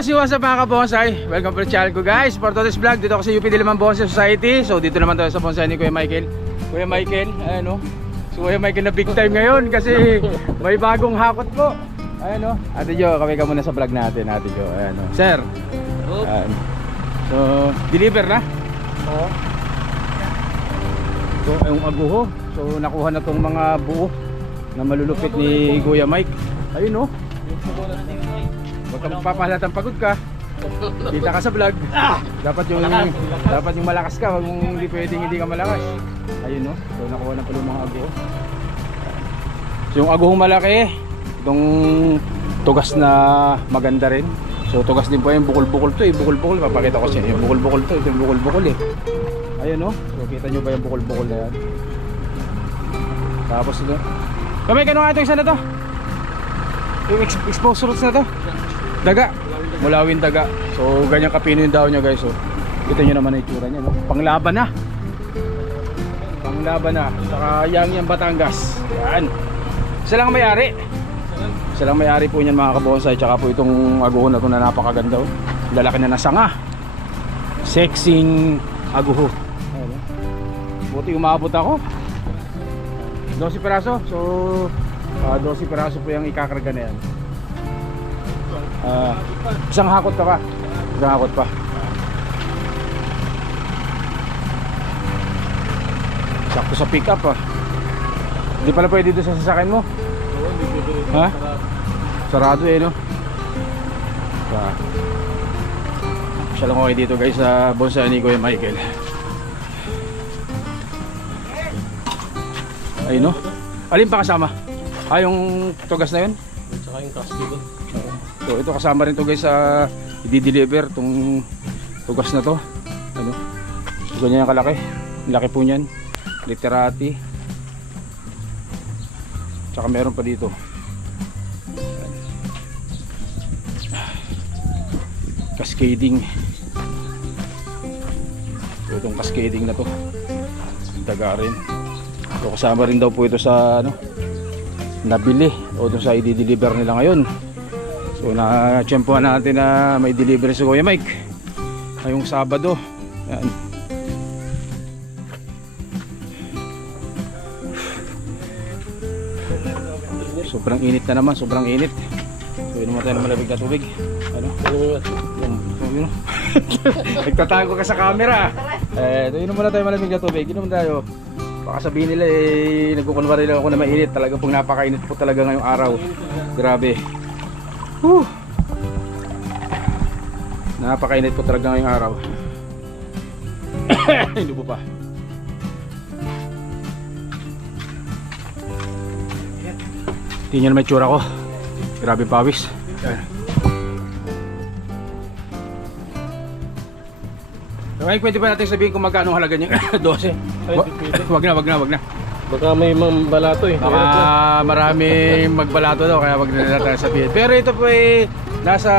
Si what's up mga kabonsai, welcome to the channel ko guys. For today's vlog, dito ako sa UP Diliman Bonsai Society. So dito naman tayo sa bonsai ni Kuya Michael. Kuya Michael, ayan o. So Kuya Michael na big time ngayon kasi may bagong hakot po. Ayan o, Ate Jo, kami ka muna sa vlog natin, Ate Jo. Ayan o, sir. Ayan. So, deliver na? Oo. So, yung aguho. So, nakuha na tong mga buo na malulupit ni Kuya Mike. Ayun o. Huwag ka magpapahalatang pagod ka. Kita ka sa vlog. Dapat yung malakas ka. Huwag mong hindi pwedeng hindi ka malakas. Ayun no. So nakuha na pala yung mga aguho. So yung aguhong malaki, itong tugas na maganda rin. So tugas din po yung bukol-bukol to eh. Bukol-bukol. Papakita ko sa inyo. Yung bukol-bukol to. Ito yung bukol-bukol eh. Ayun no. So kita nyo ba yung bukol-bukol na yan. Tapos ito. Kamay, kano nga ito isa na to? Yung exposed roots na to? Daga, mulawin daga. So ganyan kapino yung daw niya guys. So kita nyo naman ang itsura niya no? Panglaban na. Panglaban na. Saka yang Batangas. Yan. Isa lang may-ari. Isa lang may-ari po niyan mga kabonsai. Tsaka po itong aguho na ito na napakaganda oh. Lalaki na nasanga. Sexing aguho. Ayun, buti umabot ako. 12 piraso. So 12 piraso po yung ikakarga na yan. Isang hakot pa. Isang hakot pa. Sakto sa pick up ah. Hindi pala pwede dito sa sasakyan mo. Ha? Sarado eh no. Siya lang okay dito guys sa bonsai ni Kuya Michael. Ayun no. Alin pa kasama? Yung tugas na yun? Tsaka yung castigo. So ito kasama rin to guys sa i-deliver tong tugas na to. Ano? So ganyan yung kalaki. Laki po niyan. Literati. Tsaka meron pa dito. Cascading. So itong cascading na to. Daga rin. So kasama rin daw po ito sa ano, nabili o doon sa i-deliver nila ngayon. So na-tsempuhan natin na may delivery si Kuya Mike ngayong Sabado. Yan. Sobrang init na naman, sobrang init. So inuman tayo ng malamig na tubig. Ano? Nagtatago ka sa camera. Inuman na tayo malamig na tubig. Inuman tayo. Baka sabihin nila nagkukunwari lang ako na mainit. Talaga pong napakainit po talaga ngayong araw. Grabe. Napakainit po talaga ngayong araw. Hindi po pa. Tingnan naman yung tsura ko. Grabe pawis. Okay, pwede ba natin sabihin kung magkano halaga niya? 12. Wag na. Baka may mambalato eh. Baka maraming magbalato daw kaya wag na natin sabihin. Pero ito po ay nasa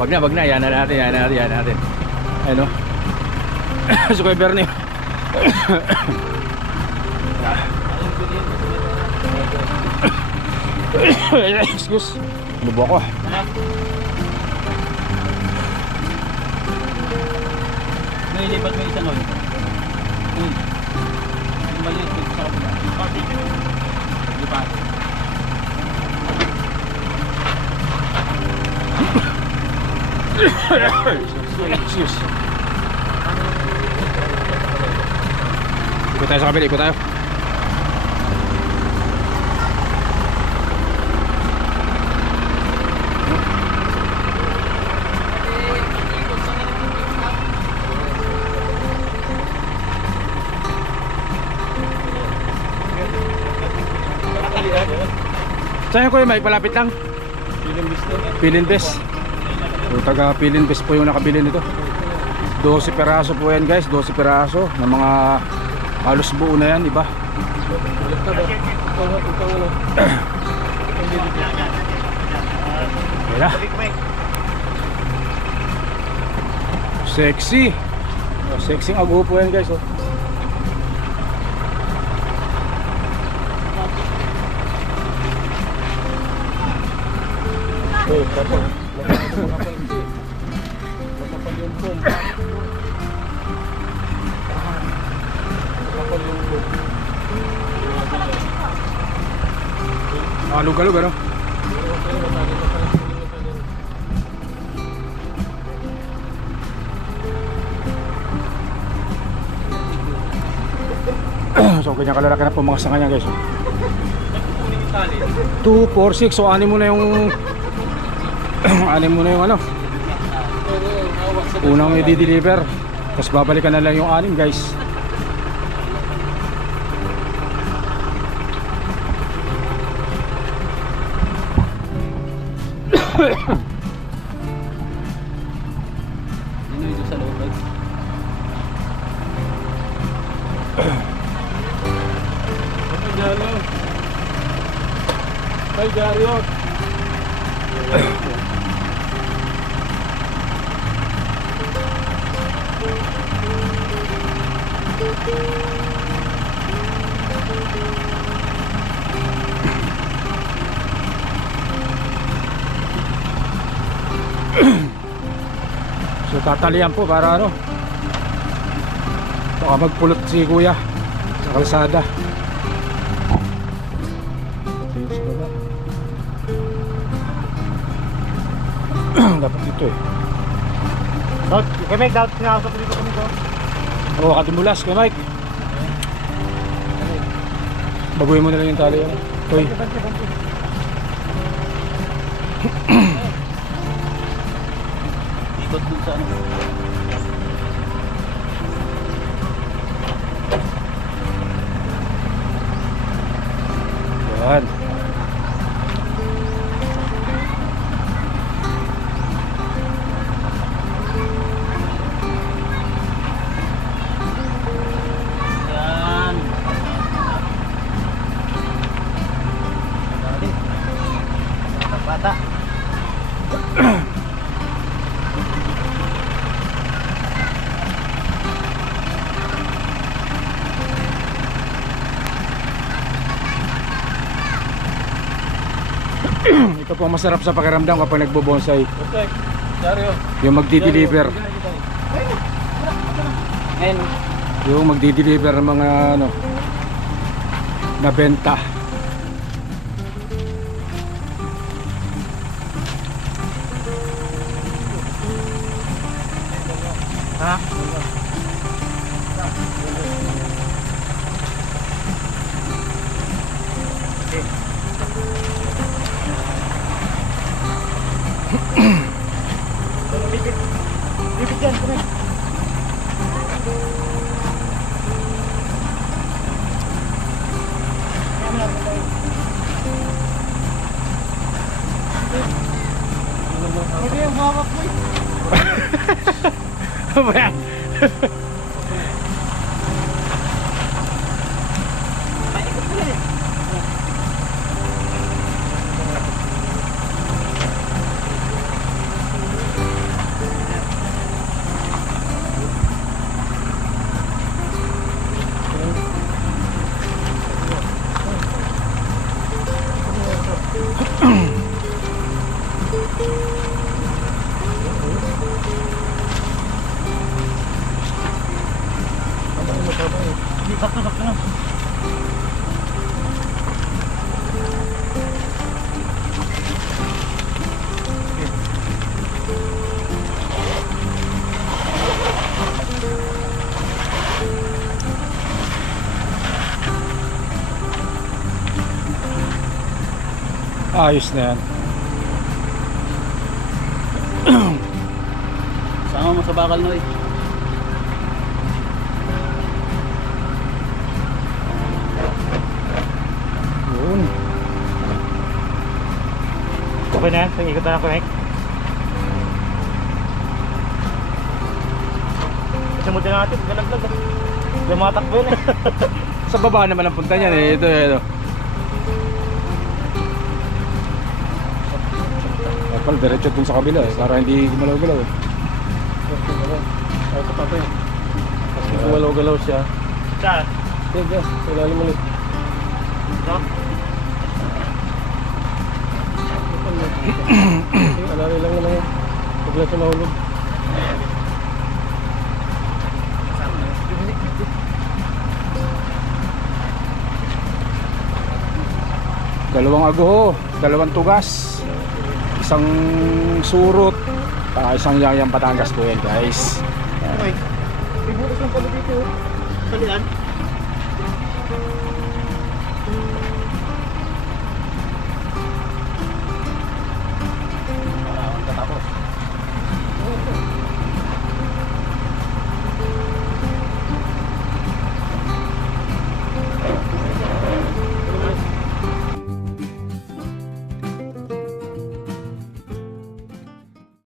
wag na. Yan natin. Ano? So kay Bernie. Excuse. Lubo ako. Nailipat mo isa nun. Maliit mo sa kapila. Lipat. Excuse. Ikot tayo sa kabila, ikot tayo. Saan yung Kuya Mike? Palapit lang. Pilinbes. So taga Pilinbes po yung nakabili nito. 12 peraso po yan guys, 12 peraso na mga halos buo na yan, iba. Wala. Sexy. Sexy ang ago po yan guys. Oh. Oh, kapal. Kapal yung pom. Kapal yung pom. Alug-alug ano? So ganyan kalalaki na po mga sanga niya guys. 2, 4, 6. So anim mo na yung anim mo na yung ano. Unang i-deliver. Tapos babalikan na lang yung anim guys. Yun yung sa loob guys. Ay, Dario. So tatalian po para ano, baka magpulot si kuya sa kalsada. Dapat dito eh. Kay Mike, dapat sinasok dito kami ko. Oo, katimulas kay Mike. Baguhin mo na lang yung tali yan. Toy. Ikot dun sa ano. Yan. Yan. Bata. Ito po ang masarap sa pakiramdam kapag nagbo-bonsai. Okay. Dario. Yung magdi-deliver. Ngayon. Yung magdi-deliver ng mga ano na benta. Ha? Bibigyan ko rin. Hindi yung hawak mo eh. Ano ba yan? Paikot ko yan eh. Sakto na. Ayos na yan. Sama mo sa bakal no eh. Yun. Okay na yan, sa ikot na ng connect. Kasi mo din natin, galaglag. Lumatakbo yun eh. Sa baba naman ang punta niyan eh. Ito ito. Kapal diretso dun sa kabila eh, para hindi gumalaw-galaw eh. Ay, kapatay. Kasi gumalaw-galaw siya. Saan? Sige, ilalim ulit. Ito? Alari lang naman yun. Huwag na siya mahulog. Dalawang aguho, dalawang tugas, isang surot, isang yayang Batangas po yan guys. Uy, may butas ng pala dito. Salian?